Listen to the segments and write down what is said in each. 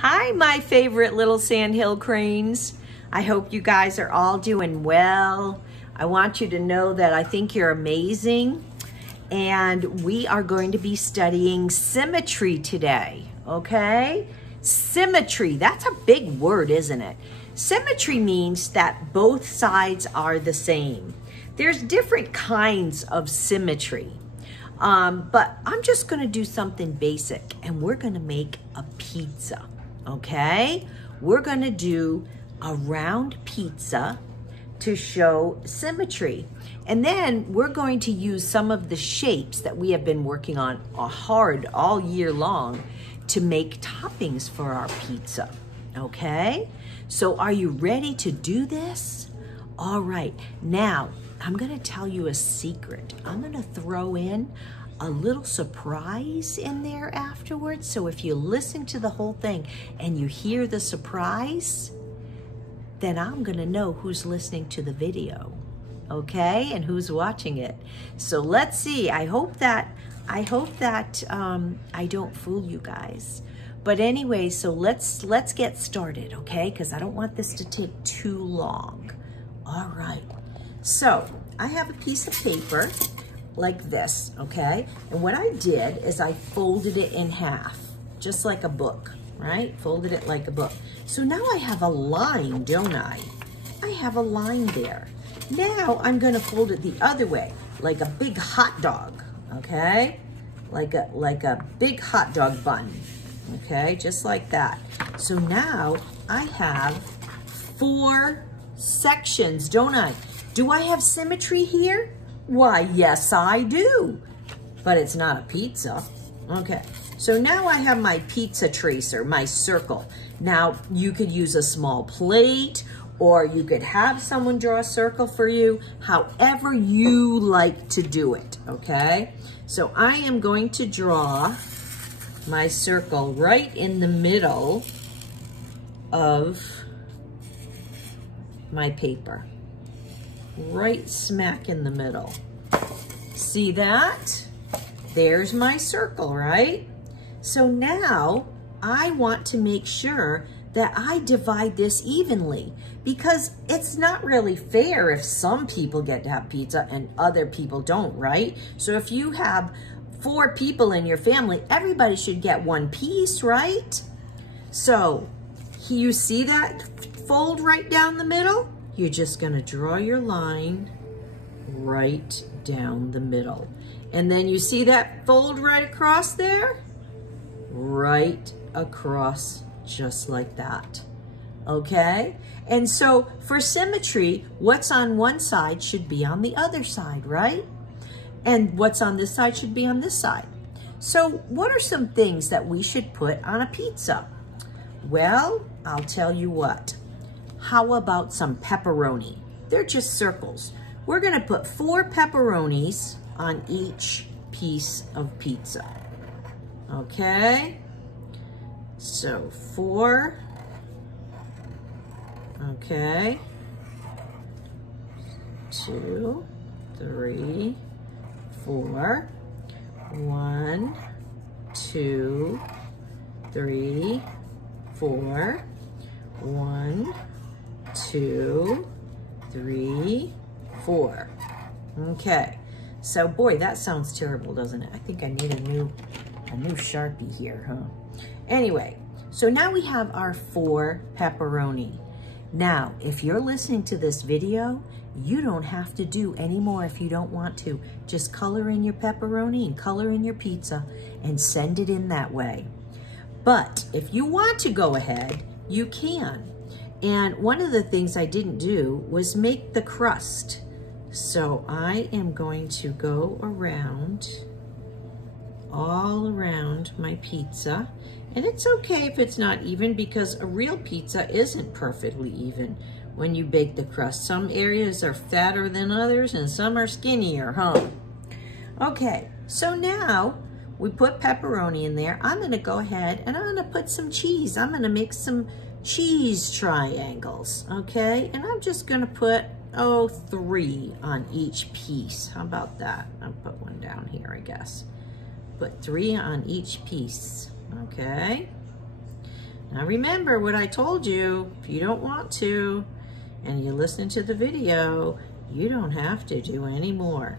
Hi, my favorite little sandhill cranes. I hope you guys are all doing well. I want you to know that I think you're amazing. And we are going to be studying symmetry today, okay? Symmetry, that's a big word, isn't it? Symmetry means that both sides are the same. There's different kinds of symmetry. But I'm just gonna do something basic and we're gonna make a pizza, okay? We're gonna do a round pizza to show symmetry. And then we're going to use some of the shapes that we have been working on hard all year long to make toppings for our pizza, okay? So are you ready to do this? All right, now I'm gonna tell you a secret. I'm gonna throw in a little surprise in there afterwards. So if you listen to the whole thing and you hear the surprise, then I'm gonna know who's listening to the video, okay? And who's watching it. So let's see, I hope that I don't fool you guys. But anyway, so let's get started, okay? Because I don't want this to take too long. All right, so I have a piece of paper like this, okay? And what I did is I folded it in half, just like a book, right? Folded it like a book. So now I have a line, don't I? I have a line there. Now I'm gonna fold it the other way, like a big hot dog, okay? Like a big hot dog bun, okay? Just like that. So now I have 4 sections, don't I? Do I have symmetry here? Why, yes, I do, but it's not a pizza. Okay, so now I have my pizza tracer, my circle. Now, you could use a small plate, or you could have someone draw a circle for you, however you like to do it, okay? So I am going to draw my circle right in the middle of my paper. Right smack in the middle. See that? There's my circle, right? So now I want to make sure that I divide this evenly, because it's not really fair if some people get to have pizza and other people don't, right? So if you have 4 people in your family, everybody should get 1 piece, right? So you see that fold right down the middle? You're just gonna draw your line right down the middle. And then you see that fold right across there? Right across, just like that, okay? And so for symmetry, what's on one side should be on the other side, right? And what's on this side should be on this side. So what are some things that we should put on a pizza? Well, I'll tell you what. How about some pepperoni? They're just circles. We're gonna put 4 pepperonis on each piece of pizza, okay? So 4, okay, 2, 3, 4, 1, 2, 3, 4, 1, 2, 3, 4. Okay, so boy, that sounds terrible, doesn't it? I think I need a new Sharpie here, huh? Anyway, so now we have our 4 pepperoni. Now, if you're listening to this video, you don't have to do any more if you don't want to. Just color in your pepperoni and color in your pizza and send it in that way. But if you want to go ahead, you can. And one of the things I didn't do was make the crust. So I am going to go around, all around my pizza. And it's okay if it's not even, because a real pizza isn't perfectly even when you bake the crust. Some areas are fatter than others and some are skinnier, huh? Okay, so now we put pepperoni in there. I'm gonna go ahead and I'm gonna put some cheese. I'm gonna make some cheese triangles, okay? And I'm just gonna put, 3 on each piece. How about that? I'll put one down here, I guess. Put 3 on each piece, okay? Now remember what I told you. If you don't want to, and you listen to the video, you don't have to do any more.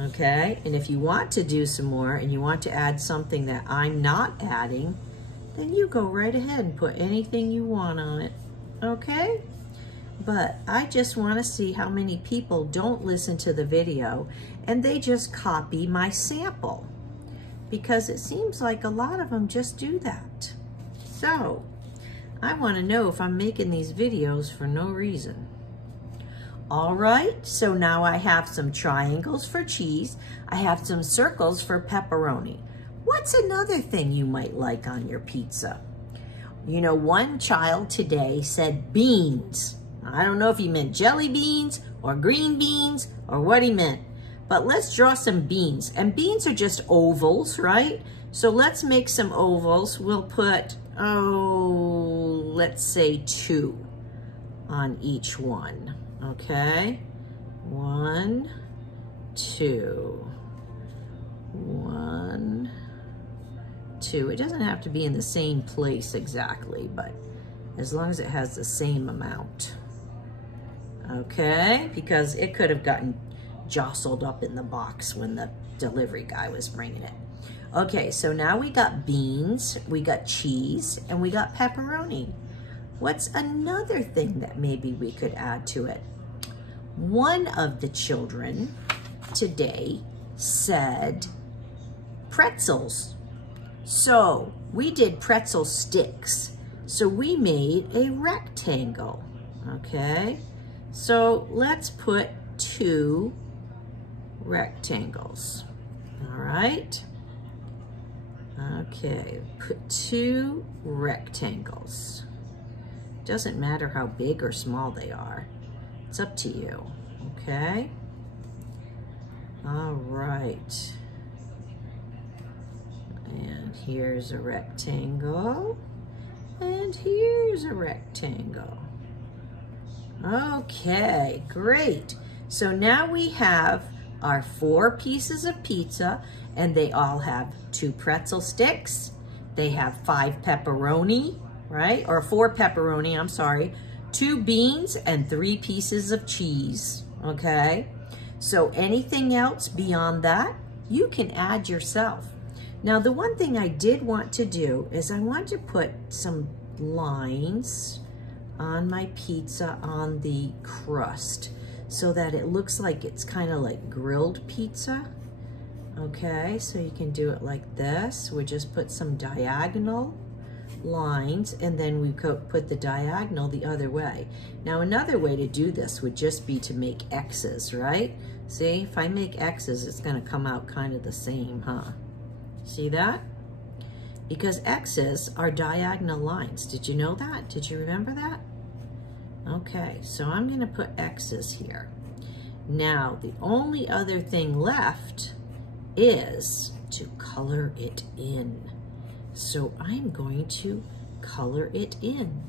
Okay? And if you want to do some more and you want to add something that I'm not adding, then you go right ahead and put anything you want on it. Okay? But I just want to see how many people don't listen to the video and they just copy my sample, because it seems like a lot of them just do that. So I want to know if I'm making these videos for no reason. All right, so now I have some triangles for cheese. I have some circles for pepperoni. What's another thing you might like on your pizza? You know, one child today said beans. I don't know if he meant jelly beans or green beans or what he meant, but let's draw some beans. And beans are just ovals, right? So let's make some ovals. We'll put, let's say 2 on each one. Okay, 1, 2, 1, 2. It doesn't have to be in the same place exactly, but as long as it has the same amount. Okay, because it could have gotten jostled up in the box when the delivery guy was bringing it. Okay, so now we got beans, we got cheese, and we got pepperoni. What's another thing that maybe we could add to it? One of the children today said pretzels. So we did pretzel sticks. So we made a rectangle, okay? So let's put 2 rectangles, all right? Okay, put 2 rectangles. Doesn't matter how big or small they are. It's up to you, okay? All right. And here's a rectangle. And here's a rectangle. Okay, great. So now we have our 4 pieces of pizza, and they all have 2 pretzel sticks. They have 5 pepperoni, right? Or 4 pepperoni, I'm sorry. 2 beans and 3 pieces of cheese, okay? So anything else beyond that, you can add yourself. Now, the one thing I did want to do is I want to put some lines on my pizza on the crust so that it looks like it's kind of like grilled pizza. Okay, so you can do it like this. We just put some diagonal lines, and then we put the diagonal the other way. Now, another way to do this would just be to make X's, right? See, if I make X's, it's gonna come out kind of the same, huh? See that? Because X's are diagonal lines. Did you know that? Did you remember that? Okay, so I'm gonna put X's here. Now, the only other thing left is to color it in. So I'm going to color it in.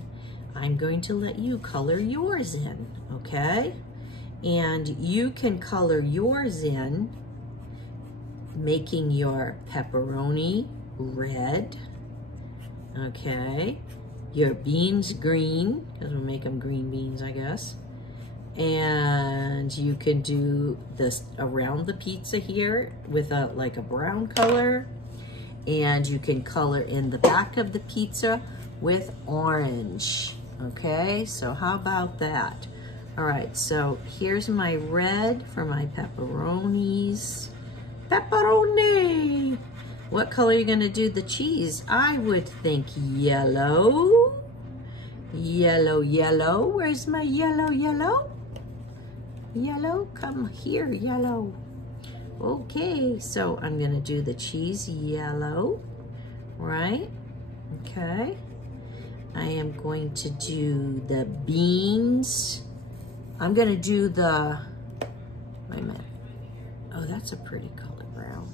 I'm going to let you color yours in, okay? And you can color yours in making your pepperoni red, okay? Your beans green, because we'll make them green beans, I guess. And you can do this around the pizza here with like a brown color. And you can color in the back of the pizza with orange, okay? So how about that? All right, so here's my red for my pepperonis. Pepperoni! What color are you gonna do the cheese? I would think yellow. Yellow, yellow. Where's my yellow, yellow? Yellow, come here, yellow. Okay, so I'm gonna do the cheese yellow, right? Okay. I am going to do the beans. I'm gonna do the, wait a minute. Oh, that's a pretty color brown.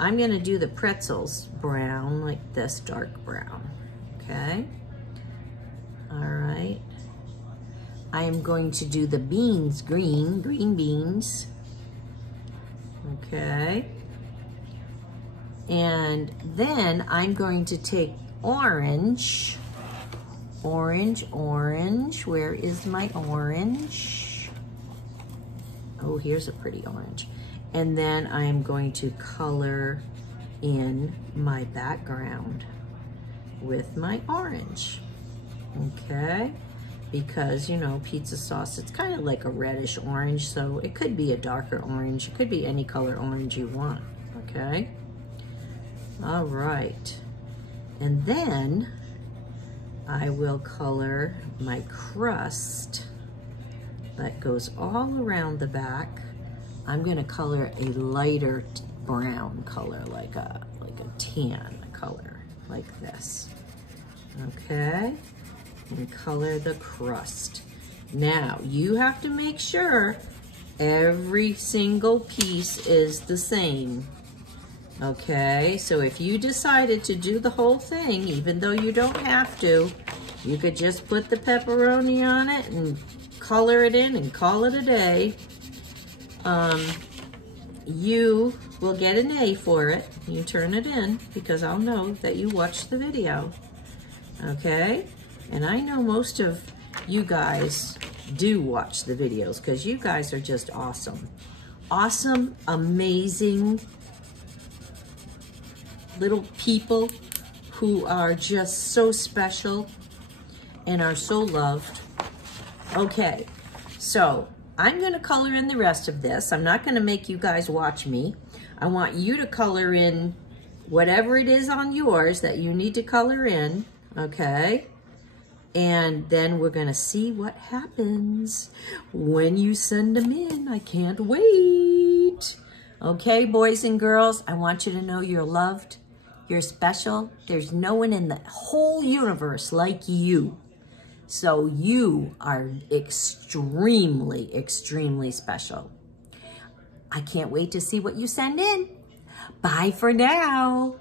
I'm gonna do the pretzels brown, like this, dark brown, okay? All right. I am going to do the beans green, green beans. Okay. And then I'm going to take orange orange, orange. Where is my orange? Oh, here's a pretty orange. And then I'm going to color in my background with my orange, okay? Because, you know, pizza sauce, it's kind of like a reddish orange, so it could be a darker orange. It could be any color orange you want, okay? All right. And then I will color my crust that goes all around the back. I'm gonna color a lighter brown color, like a tan color, like this, okay? And color the crust. Now, you have to make sure every single piece is the same, okay? So if you decided to do the whole thing, even though you don't have to, you could just put the pepperoni on it and color it in and call it a day. You will get an A for it. You turn it in because I'll know that you watched the video, okay? And I know most of you guys do watch the videos because you guys are just awesome. Awesome, amazing little people who are just so special and are so loved. Okay, so I'm gonna color in the rest of this. I'm not gonna make you guys watch me. I want you to color in whatever it is on yours that you need to color in, okay? And then we're gonna see what happens when you send them in. I can't wait. Okay, boys and girls, I want you to know you're loved, you're special. There's no one in the whole universe like you. So you are extremely, extremely special. I can't wait to see what you send in. Bye for now.